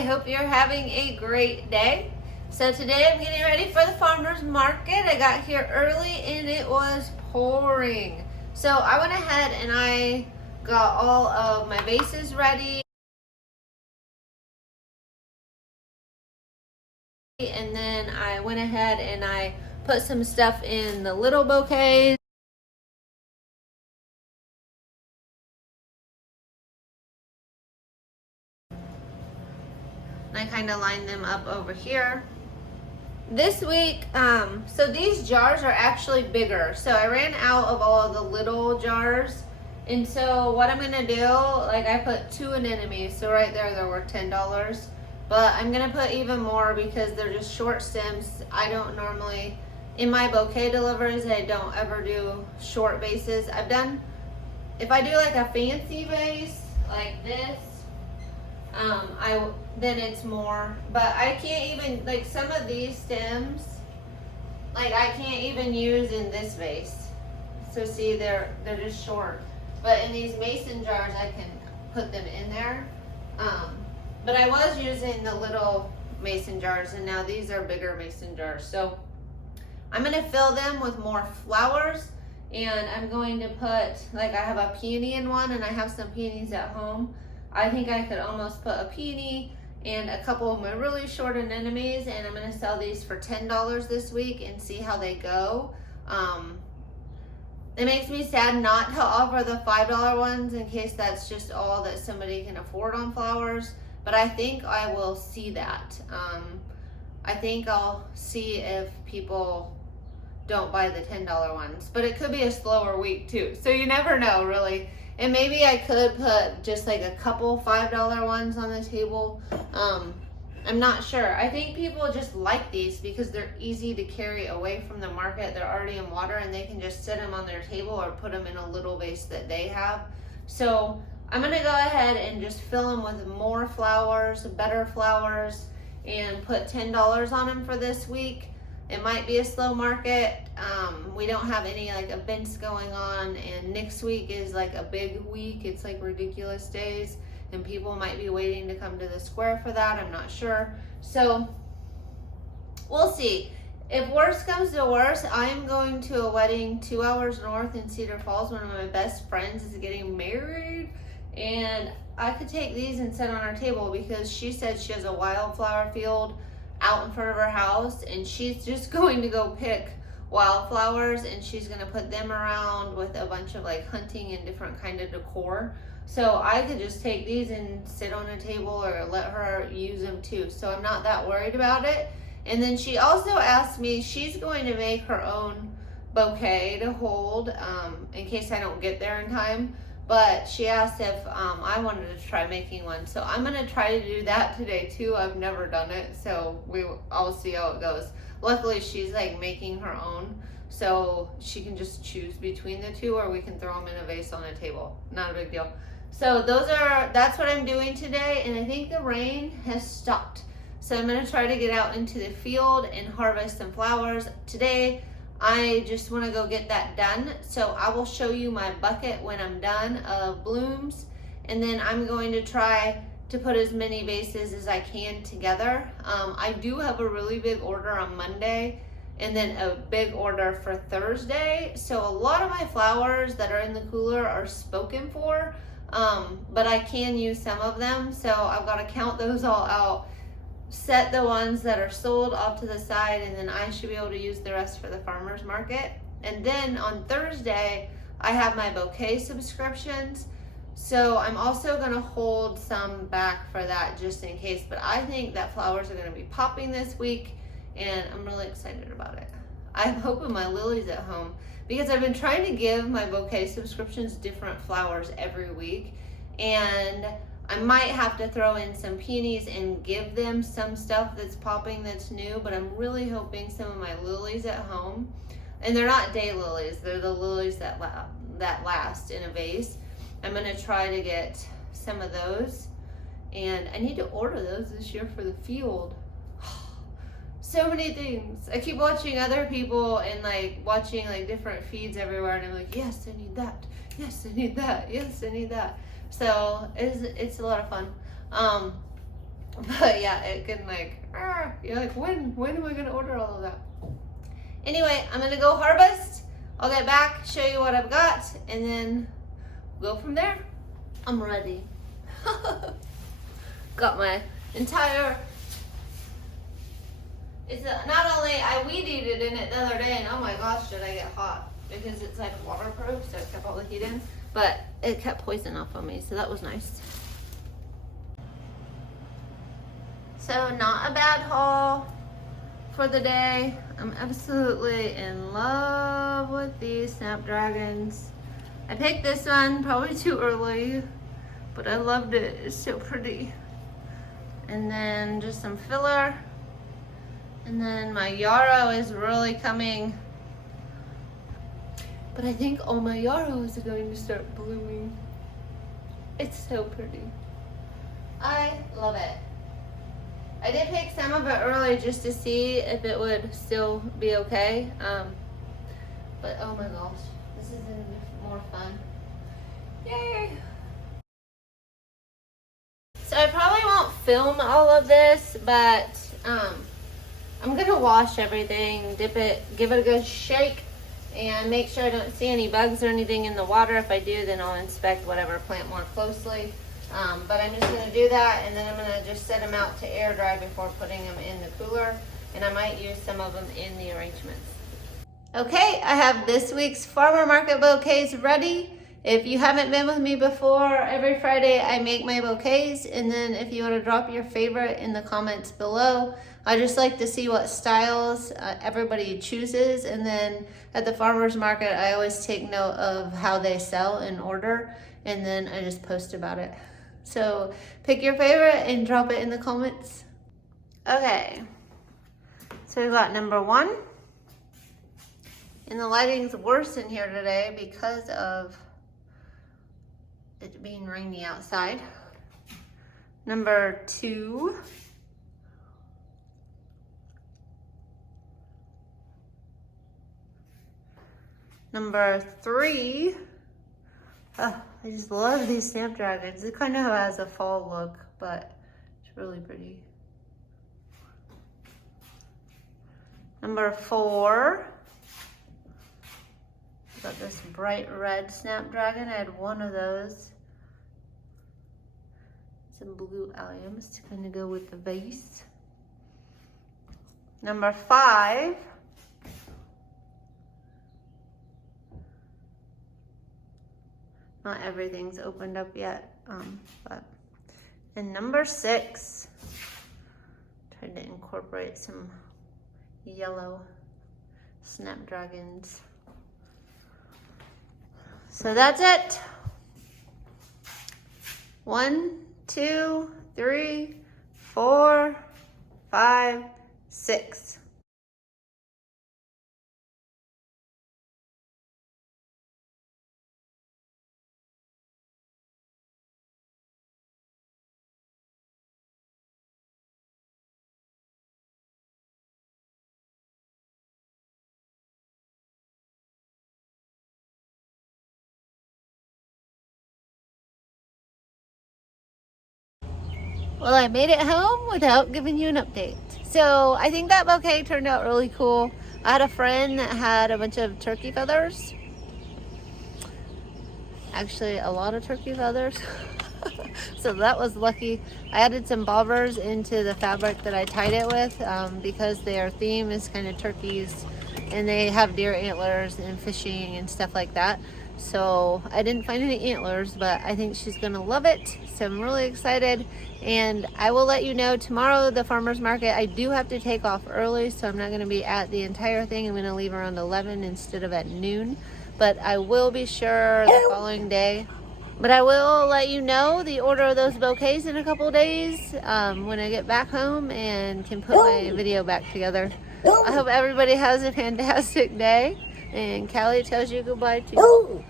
I hope you're having a great day. So today I'm getting ready for the farmer's market. I got here early and it was pouring. So I went ahead and I got all of my vases ready. And then I went ahead and I put some stuff in the little bouquets. And I kind of lined them up over here. This week, so these jars are actually bigger. So I ran out of all of the little jars. And so what I'm gonna do, like I put 2 anemones. So right there were $10. But I'm gonna put even more because they're just short stems. I don't normally, in my bouquet deliveries, I don't ever do short vases. If I do like a fancy vase, like this, then it's more, but I can't even, like some of these stems, like I can't even use in this vase. So see, they're just short. But in these mason jars, I can put them in there. But I was using the little mason jars, and now these are bigger mason jars. So I'm gonna fill them with more flowers, and I'm going to put, like I have a peony in one, and I have some peonies at home. I think I could almost put a peony and a couple of my really short anemones, and I'm gonna sell these for $10 this week and see how they go. It makes me sad not to offer the $5 ones in case that's just all that somebody can afford on flowers, but I think I will see that. I think I'll see if people don't buy the $10 ones, but it could be a slower week too. So you never know really. And maybe I could put just like a couple $5 ones on the table. I'm not sure. I think people just like these because they're easy to carry away from the market. They're already in water and they can just sit them on their table or put them in a little vase that they have. So I'm gonna go ahead and just fill them with more flowers, better flowers, and put $10 on them for this week. It might be a slow market. We don't have any like events going on, and next week is like a big week. It's like ridiculous days, and people might be waiting to come to the square for that. I'm not sure. So we'll see. If worse comes to worse, I'm going to a wedding 2 hours north in Cedar Falls. One of my best friends is getting married, and I could take these and set on our table because she said she has a wildflower field out in front of her house, and she's just going to go pick wildflowers and she's going to put them around with a bunch of like hunting and different kind of decor. So I could just take these and sit on a table or let her use them too. So I'm not that worried about it. And then she also asked me, she's going to make her own bouquet to hold in case I don't get there in time. But she asked if I wanted to try making one. So I'm gonna try to do that today too. I've never done it, so I'll see how it goes. Luckily, she's like making her own, so she can just choose between the two, or we can throw them in a vase on a table. Not a big deal. So that's what I'm doing today, and I think the rain has stopped. So I'm gonna try to get out into the field and harvest some flowers today. I just want to go get that done. So I will show you my bucket when I'm done of blooms. And then I'm going to try to put as many vases as I can together. I do have a really big order on Monday and then a big order for Thursday. So a lot of my flowers that are in the cooler are spoken for, but I can use some of them. So I've got to count those all out, set the ones that are sold off to the side, and then I should be able to use the rest for the farmer's market. And then on Thursday, I have my bouquet subscriptions. So I'm also gonna hold some back for that just in case, but I think that flowers are gonna be popping this week and I'm really excited about it. I'm hoping my lilies at home, because I've been trying to give my bouquet subscriptions different flowers every week, and I might have to throw in some peonies and give them some stuff that's popping that's new, but I'm really hoping some of my lilies at home, and they're not day lilies, they're the lilies that last in a vase. I'm gonna try to get some of those, and I need to order those this year for the field. So many things. I keep watching other people and like watching like different feeds everywhere, and I'm like, yes, I need that. Yes, I need that. Yes, I need that. So it's a lot of fun. But yeah, it can like, you're like, when am I gonna order all of that? Anyway, I'm gonna go harvest. I'll get back, show you what I've got, and then go from there. I'm ready. Got my entire, not only I weed eated in it the other day, and oh my gosh, did I get hot, because it's like waterproof, so it kept all the heat in, but it kept poison off of me, so that was nice. So not a bad haul for the day. I'm absolutely in love with these Snapdragons. I picked this one probably too early, but I loved it. It's so pretty. And then just some filler. And then my yarrow is really coming. But I think all my yarrows are going to start blooming. It's so pretty. I love it. I did pick some of it early just to see if it would still be okay. But oh my gosh, this is gonna be more fun. Yay! So I probably won't film all of this, but I'm gonna wash everything, dip it, give it a good shake, and make sure I don't see any bugs or anything in the water. If I do, then I'll inspect whatever plant more closely. But I'm just going to do that, and then I'm going to just set them out to air dry before putting them in the cooler, and I might use some of them in the arrangements. Okay, I have this week's farmer market bouquets ready. If you haven't been with me before, every Friday I make my bouquets, and then if you want to drop your favorite in the comments below. I just like to see what styles everybody chooses, and then at the farmer's market I always take note of how they sell in order, and then I just post about it. So pick your favorite and drop it in the comments. Okay, so we got number 1. And the lighting's worse in here today because of it being rainy outside. Number 2. Number 3. Oh, I just love these Snapdragons. It kind of has a fall look, but it's really pretty. Number 4. Got this bright red Snapdragon. I had one of those. Some blue alliums to kind of go with the vase. Number 5. Not everything's opened up yet, but. And number 6, tried to incorporate some yellow Snapdragons. So that's it. 1, 2, 3, 4, 5, 6. Well, I made it home without giving you an update. So I think that bouquet turned out really cool. I had a friend that had a bunch of turkey feathers. Actually, a lot of turkey feathers. So that was lucky. I added some bobbers into the fabric that I tied it with because their theme is kind of turkeys, and they have deer antlers and fishing and stuff like that. So I didn't find any antlers, but I think she's gonna love it. So I'm really excited, and I will let you know tomorrow, the farmer's market. I do have to take off early, so I'm not gonna be at the entire thing. I'm gonna leave around 11 instead of at noon, but I will be sure the following day. But I will let you know the order of those bouquets in a couple of days when I get back home and can put my video back together. I hope everybody has a fantastic day, and Callie tells you goodbye too.